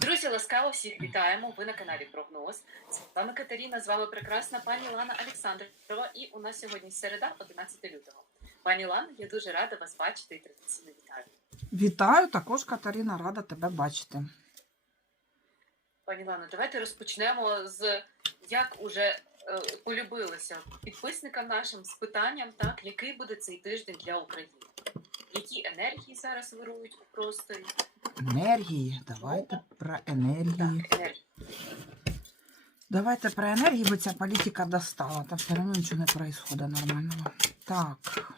Друзі, ласкаво всіх вітаємо. Ви на каналі Прогноз. З вами Катерина, з вами прекрасна пані Лана Олександрова. І у нас сьогодні середа, 11 лютого. Пані Лана, я дуже рада вас бачити і традиційно вітаю. Вітаю, також Катерина, рада тебе бачити. Пані Лано, давайте розпочнемо з як уже е, полюбилося підписникам нашим з питанням, так який буде цей тиждень для України? Які енергії зараз вирують у просторі? Енергії, давайте про енергії. Давайте про енергії, бо ця політика достала, та все одно нічого не відбувається нормального. Так,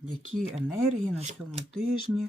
які енергії на цьому тижні?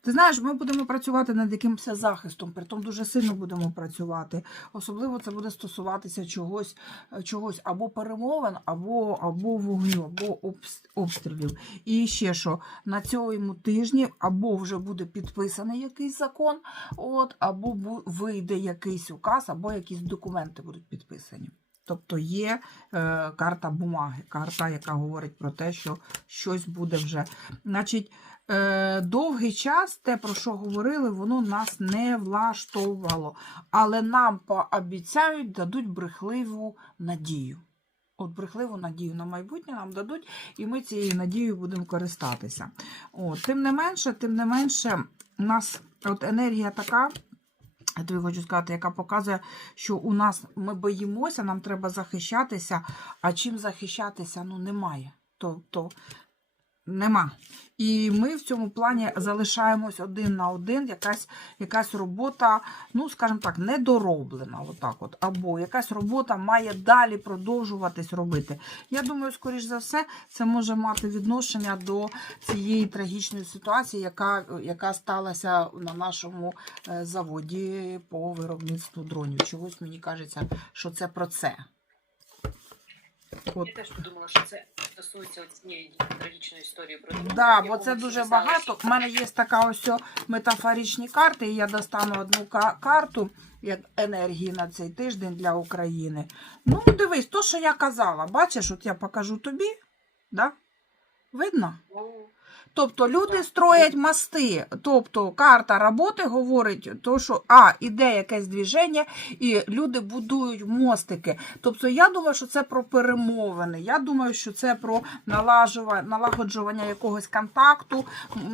Ти знаєш, ми будемо працювати над якимось захистом, притом дуже сильно будемо працювати. Особливо це буде стосуватися чогось, е, чогось або перемовин, або, або вогню, або обстрілів. І ще що, на цьому тижні або вже буде підписаний якийсь закон, от, або вийде якийсь указ, або якісь документи будуть підписані. Тобто є е, карта бумаги, карта, яка говорить про те, що щось буде вже. Значить, довгий час те, про що говорили, воно нас не влаштовувало. Але нам пообіцяють, дадуть брехливу надію. От брехливу надію на майбутнє нам дадуть, і ми цією надією будемо користатися. От, тим не менше, тим не менше, у нас от енергія така. Я тобі хочу сказати, яка показує, що у нас ми боїмося, нам треба захищатися, а чим захищатися ну немає. Тобто нема. І ми в цьому плані залишаємось один на один, якась, якась робота, ну, скажімо так, недороблена. Отак от, або якась робота має далі продовжуватись робити. Я думаю, скоріш за все, це може мати відношення до цієї трагічної ситуації, яка, яка сталася на нашому е, заводі по виробництву дронів. Чогось мені кажеться, що це про це. От. Я теж подумала, що це стосується цієї трагічної історії про Так, Да, бо це дуже писали, багато. У мене є така ось метафоричні карти, і я достану одну карту як енергії на цей тиждень для України. Ну, дивись, то, що я казала, бачиш, от я покажу тобі, да? Видно? Тобто люди строять мости. Тобто карта роботи говорить, то, що а, іде якесь движення, і люди будують мостики. Тобто я думаю, що це про перемовини. Я думаю, що це про налагоджування якогось контакту.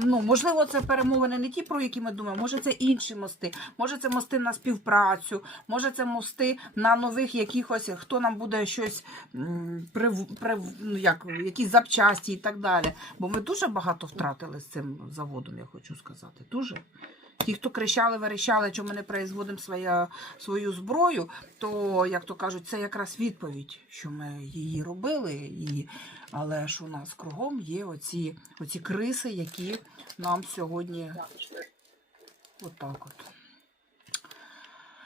Ну, можливо, це перемовини не ті, про які ми думаємо, може це інші мости, може це мости на співпрацю, може це мости на нових якихось, хто нам буде щось прив, прив, ну, як, якісь запчасті і так далі. Бо ми дуже багато втратили з цим заводом, я хочу сказати. Дуже. Ті, хто кричали, верещали, що ми не производимо свою зброю, то, як то кажуть, це якраз відповідь, що ми її робили. І... Але ж у нас кругом є оці, оці криси, які нам сьогодні так, отак от.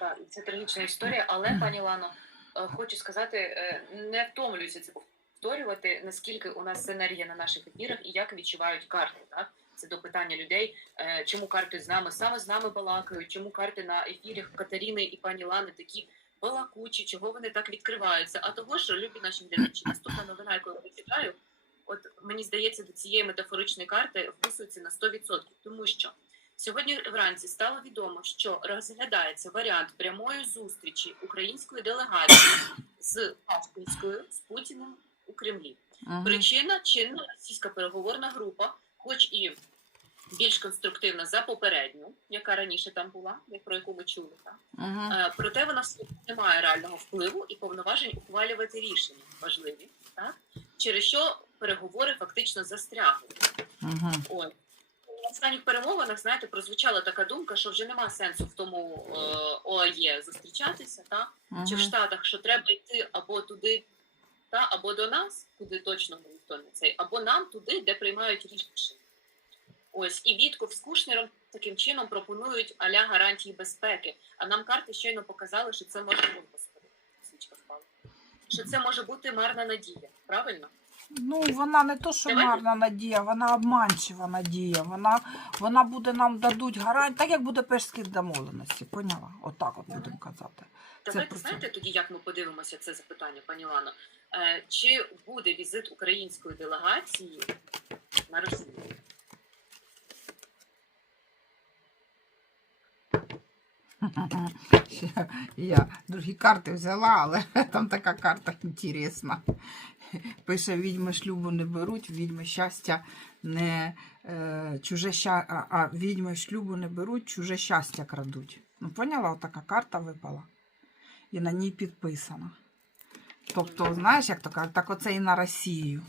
так, це трагічна історія, але пані Лано, е, хочу сказати, е, не втомлююся це повторювати, наскільки у нас енергія на наших ефірах і як відчувають карти. Так? Це до питання людей, е, чому карти з нами саме з нами балакають, чому карти на ефірах Катерини і пані Лани такі балакучі, чого вони так відкриваються. А того, що любі наші глядачі, наступна новина, яку я прочитаю, от мені здається, до цієї метафоричної карти вписується на 100%, тому що сьогодні вранці стало відомо, що розглядається варіант прямої зустрічі української делегації з Путінською з Путіним Кремлі. Мгм. Причина чинна російська переговорна група, хоч і більш конструктивна за попередню, яка раніше там була, як про яку ми чули, так? Мгм. Е, проте вона не має реального впливу і повноважень ухвалювати рішення важливі, так? через що переговори фактично застрягли. Мгм. Ой. На останніх перемовинах, знаєте, прозвучала така думка, що вже нема сенсу в тому е, ОАЄ зустрічатися, та? чи в Штатах, що треба йти або туди, та, або до нас, куди точно ніхто не цей, або нам туди, де приймають рішення. Ось, і Вітков з Кушнером таким чином пропонують аля гарантії безпеки. А нам карти щойно показали, що це може бути свічка впала. Що це може бути марна надія, правильно? Ну, вона не то, що марна надія, вона обманчива надія. Вона, вона буде нам дадуть гарантію, так як буде пешські домовленості, поняла? Отак от будемо казати. Давайте це. знаєте тоді, як ми подивимося це запитання, пані Лано. Е, чи буде візит української делегації на Росію? Я, я другі карти взяла, але там така карта інтересна. Пише, відьми шлюбу не беруть, відьми щастя не е, чуже ща, а відьми шлюбу не беруть, чуже щастя крадуть. Ну, поняла, отака карта випала. І на ній підписана. Тобто, знаєш, як то кажуть, так оце і на Росію.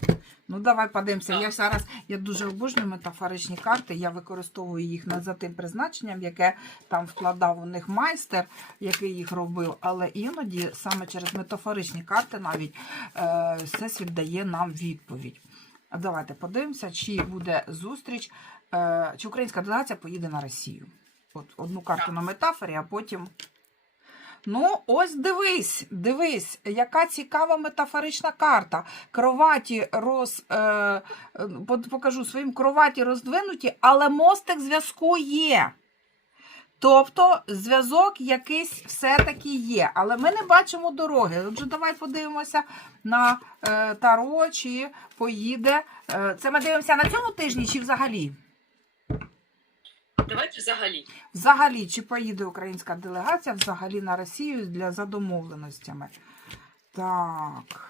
Ну, давай подивимося. Я зараз я дуже обожнюю метафоричні карти. Я використовую їх не за тим призначенням, яке там вкладав у них майстер, який їх робив. Але іноді саме через метафоричні карти навіть е, всесвіт дає нам відповідь. А Давайте подивимося, чи буде зустріч, е, чи українська делегація поїде на Росію. От одну карту на метафорі, а потім. Ну, ось дивись, дивись, яка цікава метафорична карта. Кроваті роз, е, е, покажу своїм кроваті роздвинуті, але мостик зв'язку є. Тобто зв'язок якийсь все-таки є, але ми не бачимо дороги. Отже, давай подивимося на е, Таро, чи поїде. Е, це ми дивимося на цьому тижні, чи взагалі? Давайте взагалі. Взагалі, чи поїде українська делегація взагалі на Росію для задомовленостями? Так.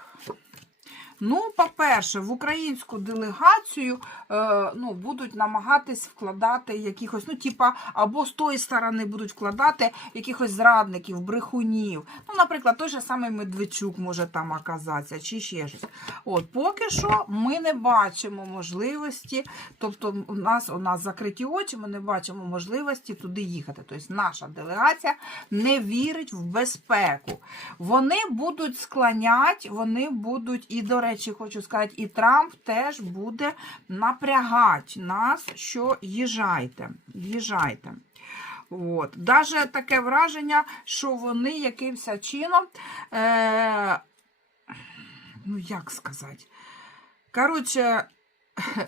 Ну, по-перше, в українську делегацію е, ну, будуть намагатись вкладати якихось, ну, типа, або з тої сторони будуть вкладати якихось зрадників, брехунів. Ну, наприклад, той же самий Медведчук може там оказатися, чи ще щось. От, поки що ми не бачимо можливості, тобто у нас, у нас закриті очі, ми не бачимо можливості туди їхати. Тобто наша делегація не вірить в безпеку. Вони будуть склоняти, вони будуть, і, до речі, хочу сказати, і Трамп теж буде напрягати нас, що їжджайте, їжджайте. От. Даже таке враження, що вони якимось чином, е, ну як сказати, коротше,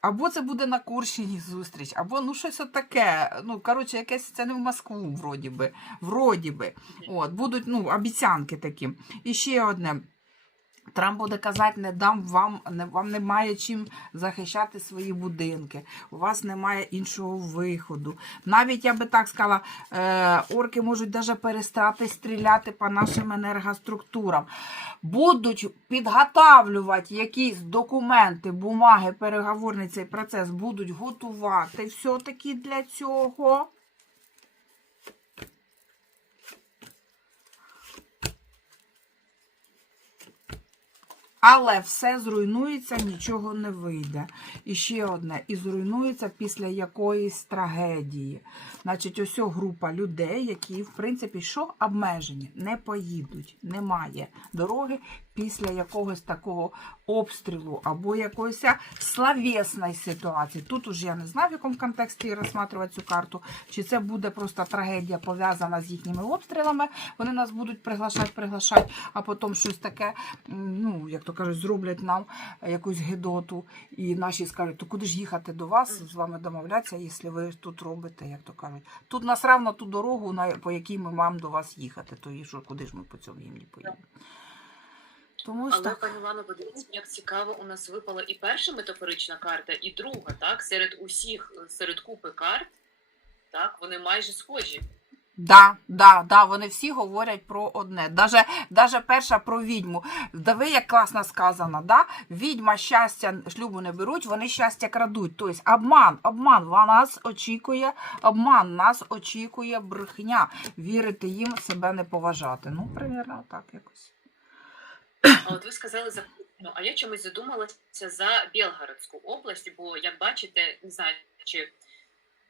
або це буде на Курщині зустріч, або ну щось таке. Ну, коротше, якесь це не в Москву, вроді би. Вроді би. От, будуть ну, обіцянки такі. І ще одне. Трамп буде казати, не дам вам, не, вам немає чим захищати свої будинки, у вас немає іншого виходу. Навіть я би так сказала, е, орки можуть навіть перестати стріляти по нашим енергоструктурам. Будуть підготавлювати якісь документи, бумаги, переговорний цей процес будуть готувати все-таки для цього. Але все зруйнується, нічого не вийде. І ще одне, і зруйнується після якоїсь трагедії. Значить, ось група людей, які, в принципі, що обмежені, не поїдуть, немає дороги після якогось такого обстрілу або якоїсь словесної ситуації. Тут уже я не знаю, в якому контексті розглядати цю карту, чи це буде просто трагедія пов'язана з їхніми обстрілами. Вони нас будуть приглашати, приглашати, а потім щось таке, ну, як то кажуть, зроблять нам якусь гидоту, і наші скажуть, то куди ж їхати до вас, з вами домовлятися, якщо ви тут робите, як то кажуть. Тут нас равно ту дорогу, по якій ми маємо до вас їхати, то і що, куди ж ми по цьому їм не поїдемо. Тому Але так. пані Лано, подивіться, як цікаво, у нас випала і перша метафорична карта, і друга, так? Серед усіх, серед купи карт, так, вони майже схожі. Да, да, да, вони всі говорять про одне. Даже, даже перша про відьму. Диви, як класно сказано, да? Відьма щастя шлюбу не беруть, вони щастя крадуть. Тобто обман, обман, нас очікує обман, нас очікує брехня. Вірити їм, себе не поважати. Ну, примірно так якось. А от ви сказали за ну, а я чомусь задумалася за Білгородську область, бо як бачите, не знаю, чи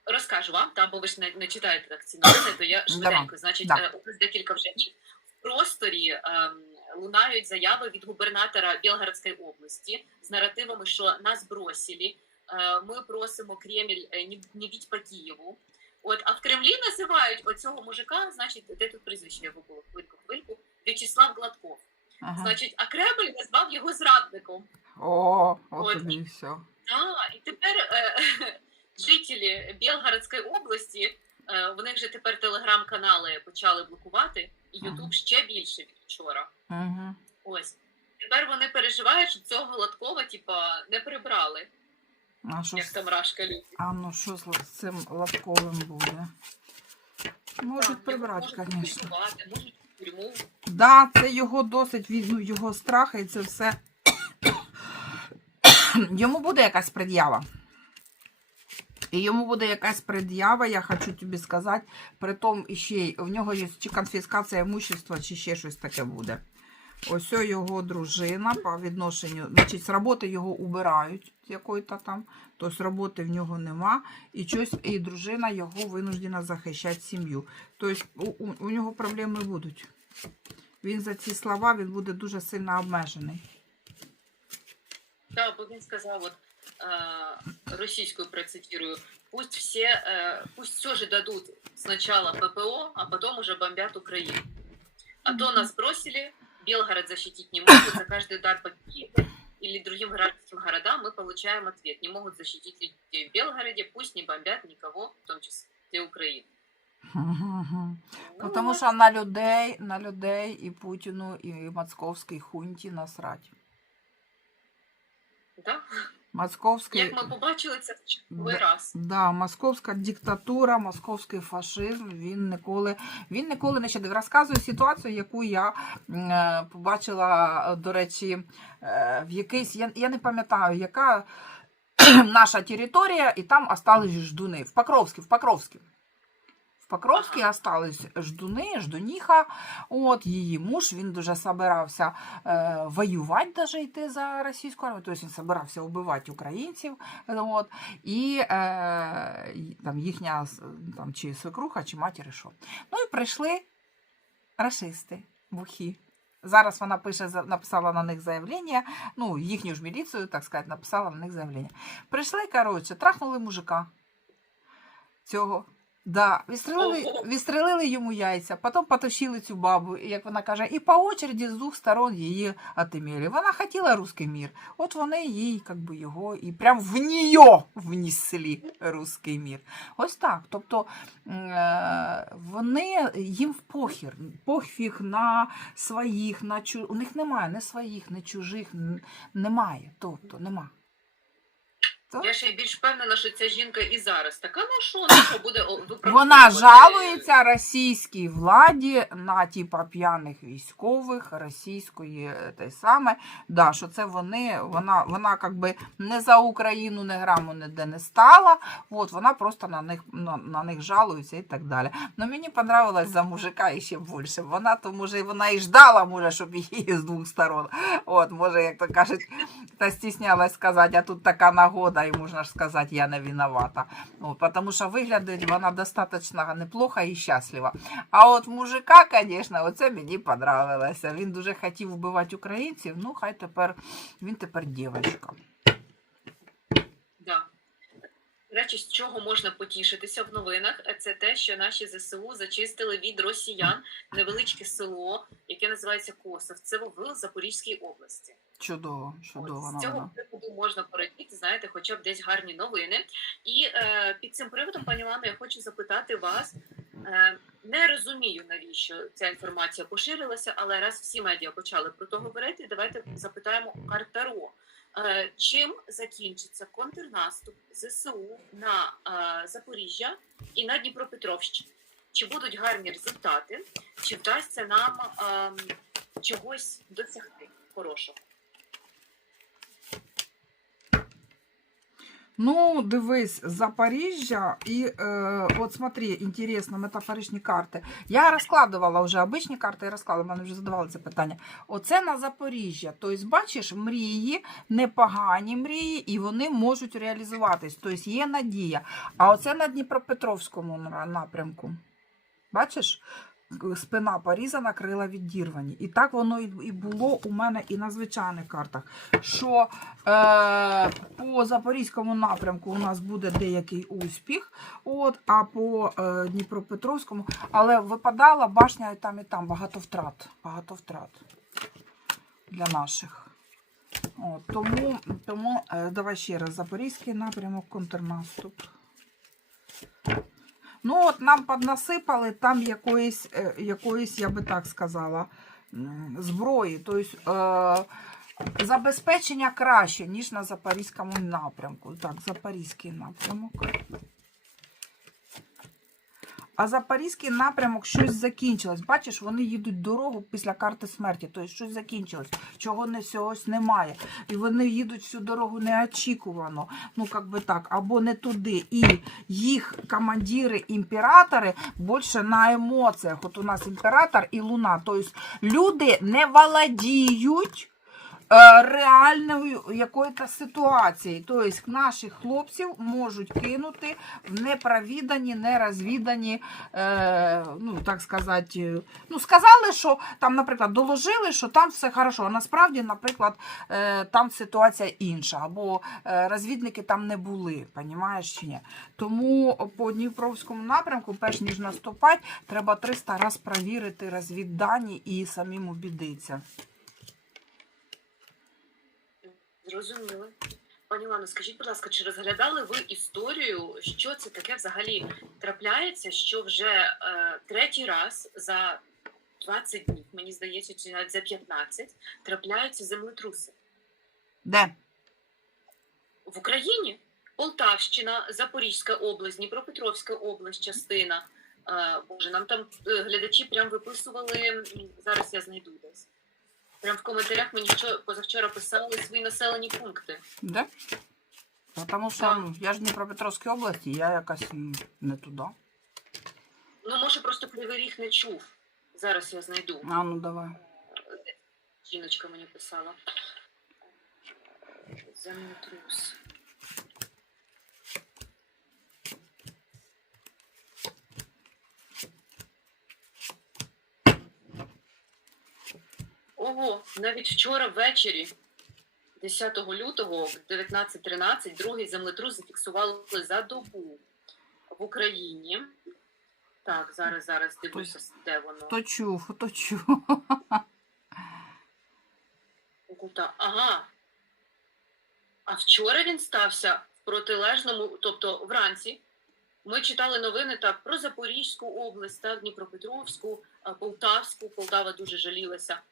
розкажу вам, та бо ви ж не, не читаєте так ці новини, то я швиденько. Значить, Да. е, ось декілька вже днів в просторі ем, лунають заяви від губернатора Білгородської області з наративами, що нас бросили. е, Ми просимо Кремль е, не, не біть по Києву. От, а в Кремлі називають оцього мужика, значить, де тут прізвище я вибула хвильку хвильку, В'ячеслав Гладков. Ага. Значить, а Кремль назвав його зрадником. О, от От. і все. А, і тепер е, жителі Білгородської області, е, в них же тепер телеграм-канали почали блокувати, і Ага. Ютуб ще більше від вчора. Угу. Ось. Тепер вони переживають, що цього Гладкова, типа, не прибрали, А що як там Рашка любить. А ну що з цим лавковим буде? Можуть Так, прибрати, звісно. Можуть тюрму. Да, це його досить, ну, його страх і це все. Йому буде якась пред'ява. І йому буде якась пред'ява, я хочу тобі сказати, при тому ще в нього є чи конфіскація імущества, чи ще щось таке буде. Ось його дружина по відношенню, значить, з роботи його убирають якої-то там, тобто роботи в нього нема, і щось, і дружина його винуждена захищати сім'ю. Тобто у, у, у нього проблеми будуть. Він за ці слова він буде дуже сильно обмежений. Да, бо він сказав, от російською процитирую, пусть все, е, пусть все же дадут сначала ППО, а потом уже бомбят Украину. А то нас бросили, Белгород защитить не могут, за каждый удар по Киеву или другим гражданским городам мы получаем ответ. Не могут защитить людей в Белгороде, пусть не бомбят никого, в том числе Украину. Мгм. Ну, Тому що на людей, на людей і Путіну, і Московській хунті насрать. Да? Московський, Як ми побачили це черговий раз. да, московська диктатура, московський фашизм, він ніколи, він ніколи не щадив. Розказую ситуацію, яку я е, побачила, до речі, е, в якийсь, я, я не пам'ятаю, яка наша територія, і там остались ждуни. В Покровській, в Покровській. Покровській остались ждуни, ждуніха. От її муж, він дуже собирався е, воювати, даже йти за російську армію. Тобто він собирався вбивати українців. От, і е, там їхня там, чи свекруха, чи матір, що. Ну і прийшли расисти, бухі. Зараз вона пише, написала на них заявлення, ну, їхню ж міліцію, так сказати, написала на них заявлення. Прийшли, коротше, трахнули мужика цього. Да, відстрелили, відстрелили йому яйця, потім потащили цю бабу, як вона каже, і по очереді з двох сторон її отимели. Вона хотіла русский мір. От вони їй как би, його і прям в нее внесли русский мір. Ось так. Тобто е, вони їм в похір, пофіг на своїх, на чу... у них немає не своїх, не чужих, немає. Тобто нема. То- Я ще й більш впевнена, що ця жінка і зараз така, ну що, ну що буде. Вона жалується російській владі на типа п'яних військових російської е, те саме. Да, що це вони, вона, вона как би не за Україну, не граму ніде не стала. От вона просто на них на, на них жалується і так далі. Ну мені понравилось за мужика і ще більше. Вона то може вона і ждала, може, щоб її з двох сторон. От, може, як то кажуть, та стіснялась сказати, а тут така нагода, і можна ж сказати, я не виновата. Тому що виглядить вона достатньо неплохо і щаслива. А от мужика, звісно, оце мені понравилося. Він дуже хотів вбивати українців, ну хай тепер він тепер дівчинка. Да. До речі, з чого можна потішитися в новинах, це те, що наші ЗСУ зачистили від росіян невеличке село, яке називається Косов. Це в Запорізькій області. Чудово, От, з цього приводу можна порадіти, знаєте, хоча б десь гарні новини. І е, під цим приводом, пані Лано, я хочу запитати вас. Е, не розумію, навіщо ця інформація поширилася, але раз всі медіа почали про то говорити, давайте запитаємо Картаро. Е, чим закінчиться контрнаступ ЗСУ на е, Запоріжжя і на Дніпропетровщині? Чи будуть гарні результати, чи вдасться нам ем, чогось досягти хорошого? Ну, дивись, Запоріжжя і е, от смотри, інтересно, метафоричні карти. Я розкладувала вже обичні карти, я розкладувала, мене вже задавали це питання. Оце на Запоріжжя. Тобто, бачиш, мрії, непогані мрії, і вони можуть реалізуватись. Тобто є надія. А оце на Дніпропетровському напрямку. Бачиш? Спина порізана, крила відірвані. І так воно і було у мене і на звичайних картах. Що е, по Запорізькому напрямку у нас буде деякий успіх, от, а по е, Дніпропетровському, але випадала башня і там, і там багато втрат. Багато втрат для наших. От, тому, тому е, давай ще раз Запорізький напрямок, контрнаступ. Ну, от нам поднасипали там якоїсь, е, якоїсь, я би так сказала, зброї. Тобто е, забезпечення краще, ніж на Запорізькому напрямку. Так, Запорізький напрямок. А запорізький напрямок щось закінчилось. Бачиш, вони їдуть дорогу після карти смерті, тобто щось закінчилось, чого не сьогось немає. І вони їдуть всю дорогу неочікувано. Ну, як би так, або не туди. І їх командири, імператори більше на емоціях. От у нас імператор і луна. Тобто люди не володіють реальною якоюсь ситуацією. Тобто наших хлопців можуть кинути в непровідані, нерозвідані, е, ну так сказати, е, ну сказали, що там, наприклад, доложили, що там все хорошо. А насправді, наприклад, е, там ситуація інша, або е, розвідники там не були, понімаєш чи ні? Тому по Дніпровському напрямку, перш ніж наступати, треба 300 раз провірити розвіддані і самим убідитися. Зрозуміло. Пані Лано, скажіть, будь ласка, чи розглядали ви історію, що це таке взагалі трапляється, що вже е, третій раз за 20 днів, мені здається, чи навіть за 15, трапляються землетруси Де? в Україні? Полтавщина, Запорізька область, Дніпропетровська область, частина. Е, Боже, нам там е, глядачі прям виписували. Зараз я знайду десь. Прям в коментарях мені вчора, позавчора писали свої населені пункти. Де? Тому що ну, я ж Дніпропетровській області, я якась м, не туди. Ну, може, просто Кривий Ріг не чув. Зараз я знайду. А ну давай. Жіночка мені писала. Землетрус. Ого, навіть вчора ввечері, 10 лютого, в 19.13, другий землетрус зафіксували за добу в Україні. Так, зараз, зараз дивлюся, де воно. Хто чув, хто чув. Ага. А вчора він стався в протилежному, тобто вранці. Ми читали новини так про Запорізьку область, так, Дніпропетровську, Полтавську. Полтава дуже жалілася.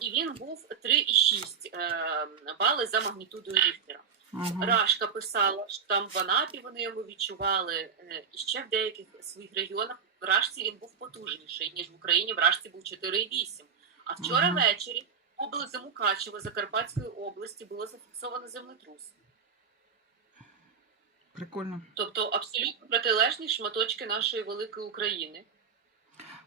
І він був 3,6 е, бали за магнітудою Ріхтера. Мгм. Рашка писала, що там в Анапі вони його відчували, е, і ще в деяких своїх регіонах в Рашці він був потужніший, ніж в Україні в Рашці був 4,8. А вчора Мгм. ввечері поблизу Мукачева Закарпатської області було зафіксовано землетрус. Прикольно. Тобто абсолютно протилежні шматочки нашої великої України.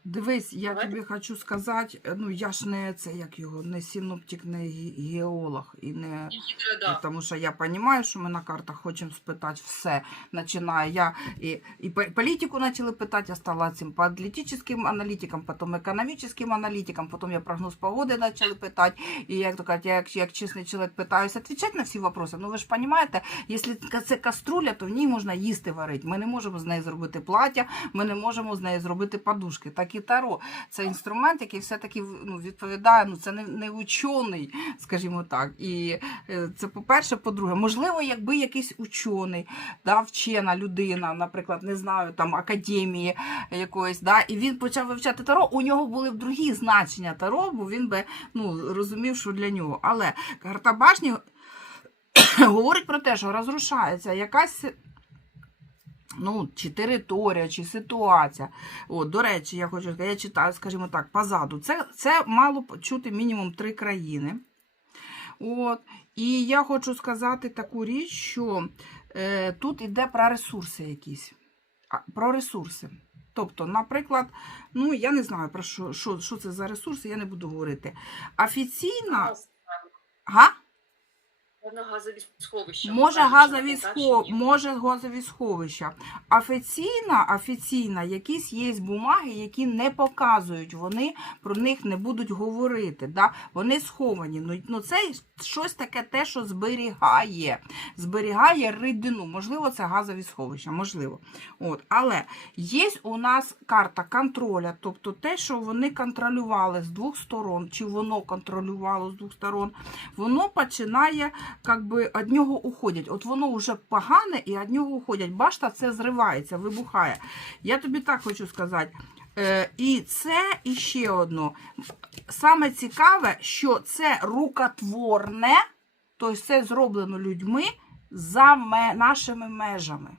Дивись, я тобі хочу сказати, е, ну я ж не це як його, не синоптик, не ге- геолог і не. І гідрода. Тому що я розумію, що ми на картах хочемо спитати все. Починаю я і, і політику почали питати, я стала цим політичним аналітиком, потім економічним аналітиком, потім я прогноз погоди почали питати. І як то кажуть, я як, як чесний чоловік питаюся відповідати на всі питання. Ну ви ж розумієте, якщо це каструля, то в ній можна їсти варити. Ми не можемо з неї зробити плаття, ми не можемо з неї зробити подушки. Так і таро. Це інструмент, який все-таки ну, відповідає, ну це не, не учений, скажімо так. І Е, Це по-перше, по-друге, можливо, якби якийсь учений, да, вчена людина, наприклад, не знаю, там академії якоїсь, да, і він почав вивчати таро, у нього були б другі значення таро, бо він би ну, розумів, що для нього. Але карта башні говорить про те, що розрушається якась. Ну, чи територія, чи ситуація. От, до речі, я хочу сказати, я читаю, скажімо так, позаду. Це, це мало чути мінімум три країни. От. І я хочу сказати таку річ, що е, тут йде про ресурси якісь. А, про ресурси. Тобто, наприклад, ну я не знаю про що, що, що це за ресурси, я не буду говорити. Офіційно, Газ, га? Газові сховища. Може газові, схов... Може газові сховища. Офіційно, офіційно, якісь є бумаги, які не показують, вони про них не будуть говорити. Да? Вони сховані. Ну, ну це щось таке те, що зберігає. Зберігає рідину. Можливо, це газові сховища, можливо. От. Але є у нас карта контроля, тобто те, що вони контролювали з двох сторон, чи воно контролювало з двох сторон, воно починає как би від нього уходять. От воно вже погане і від нього уходять. Башта це зривається, вибухає. Я тобі так хочу сказати. Е, і це іще одно. Саме цікаве, що це рукотворне, тобто це зроблено людьми за нашими межами.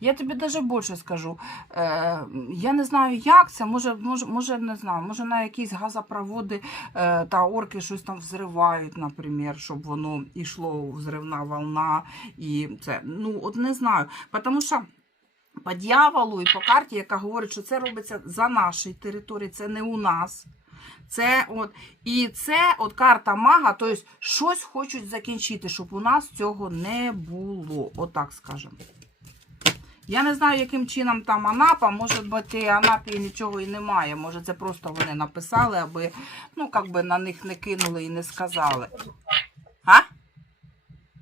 Я тобі даже більше скажу. Е, я не знаю, як це. Може, може, може, не знаю, може на якісь газопроводи е, та орки щось там взривають, наприклад, щоб воно йшло взривна волна. І це, ну, от не знаю. Тому що по дьяволу і по карті, яка говорить, що це робиться за нашій території, це не у нас. Це от, і це от карта мага, тобто щось хочуть закінчити, щоб у нас цього не було. Отак скажемо. Я не знаю, яким чином там Анапа, може бути, Анапі нічого і немає. Може, це просто вони написали, аби ну, як би на них не кинули і не сказали. А?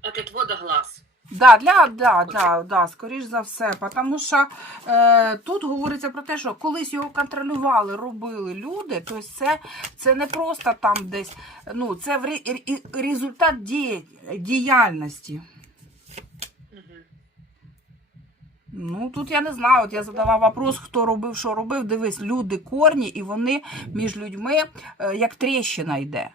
Этот водоглаз. Да, для, да, да, да, скоріш за все. Тому що е, тут говориться про те, що колись його контролювали, робили люди, тобто це, це не просто там десь, ну, це в ре- ре- результат діяльності. Угу. Ну, тут я не знаю, от я задала вопрос, хто робив, що робив. Дивись, люди корні, і вони між людьми е, як тріщина йде.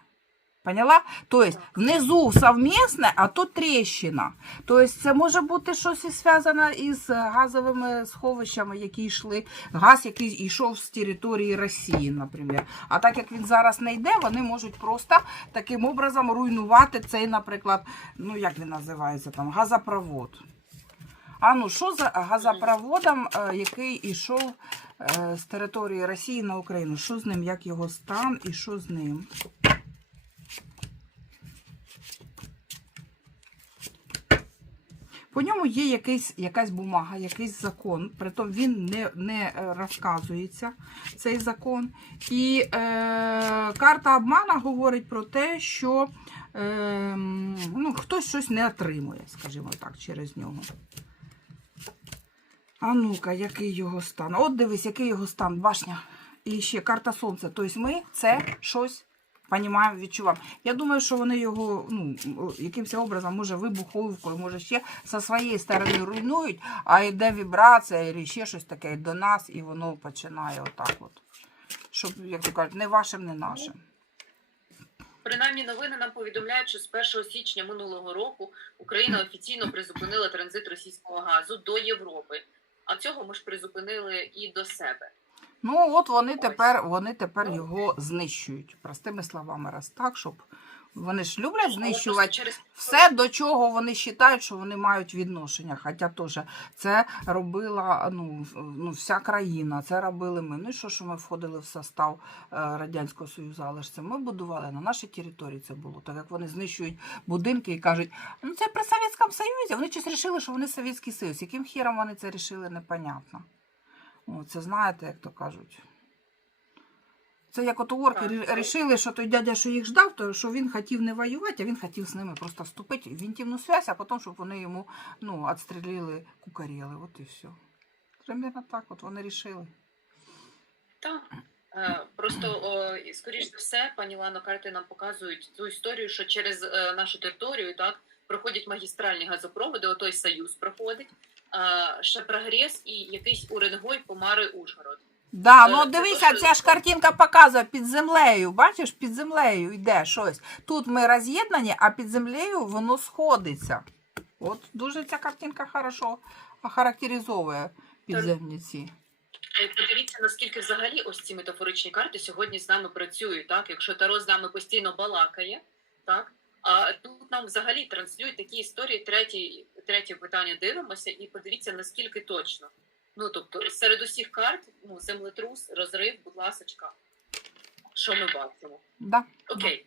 Поняла? Тобто внизу совмісне, а тут тріщина. Тобто це може бути щось зв'язане із газовими сховищами, які йшли, газ, який йшов з території Росії, наприклад. А так як він зараз не йде, вони можуть просто таким образом руйнувати цей, наприклад, ну як він називається там, газопровод. А ну що за газопроводом, е, який йшов е, з території Росії на Україну? Що з ним, як його стан і що з ним? По ньому є якийсь, якась бумага, якийсь закон, притом він не, не розказується, цей закон. І е, карта обмана говорить про те, що е, ну, хтось щось не отримує, скажімо так, через нього. А ну-ка, який його стан? От дивись, який його стан, башня. І ще карта сонця. Тобто ми це щось понімаємо, відчуваємо. Я думаю, що вони його ну, якимось образом, може, вибуховкою, може, ще зі своєї сторони руйнують, а йде вібрація або ще щось таке до нас, і воно починає отак от. Щоб, як то кажуть, не вашим, не нашим. Принаймні, новини нам повідомляють, що з 1 січня минулого року Україна офіційно призупинила транзит російського газу до Європи. А цього ми ж призупинили і до себе. Ну, от вони тепер, вони тепер його знищують. Простими словами, раз так, щоб вони ж люблять знищувати все, до чого вони вважають, що вони мають відношення. Хоча теж це робила ну, ну, вся країна, це робили ми. Ну і що, що ми входили в состав е, Радянського Союзу, але ж це ми будували на нашій території це було. Так як вони знищують будинки і кажуть, ну це при Совєтському Союзі. Вони щось вирішили, що вони Совєтський Союз. Яким хіром вони це рішили, непонятно. О, це знаєте, як то кажуть. Це як от орки рішили, що той дядя, що їх ждав, то що він хотів не воювати, а він хотів з ними просто вступити в інтимну зв'язь, а потім, щоб вони йому ну, відстрілили кукаріли. От і все. Примерно так от вони рішили. Так. Е, Просто, скоріш за все, пані Лано, карти нам показують цю історію, що через е, нашу територію так проходять магістральні газопроводи, отой Союз проходить, ще прогрес і якийсь Уренгой, Помари, Ужгород. Да, Е, ну дивися, ця ж картинка показує під землею. Бачиш, під землею йде щось. Тут ми роз'єднані, а під землею воно сходиться. От дуже ця картинка хорошо охарактеризовує підземні ці. Е, Подивіться, наскільки взагалі ось ці метафоричні карти сьогодні з нами працюють. Так, якщо Таро з нами постійно балакає, так а тут нам взагалі транслюють такі історії. Третє, третє питання дивимося, і подивіться наскільки точно. Ну тобто, серед усіх карт, ну землетрус, розрив, будь ласочка, що ми бачимо? Да. Окей,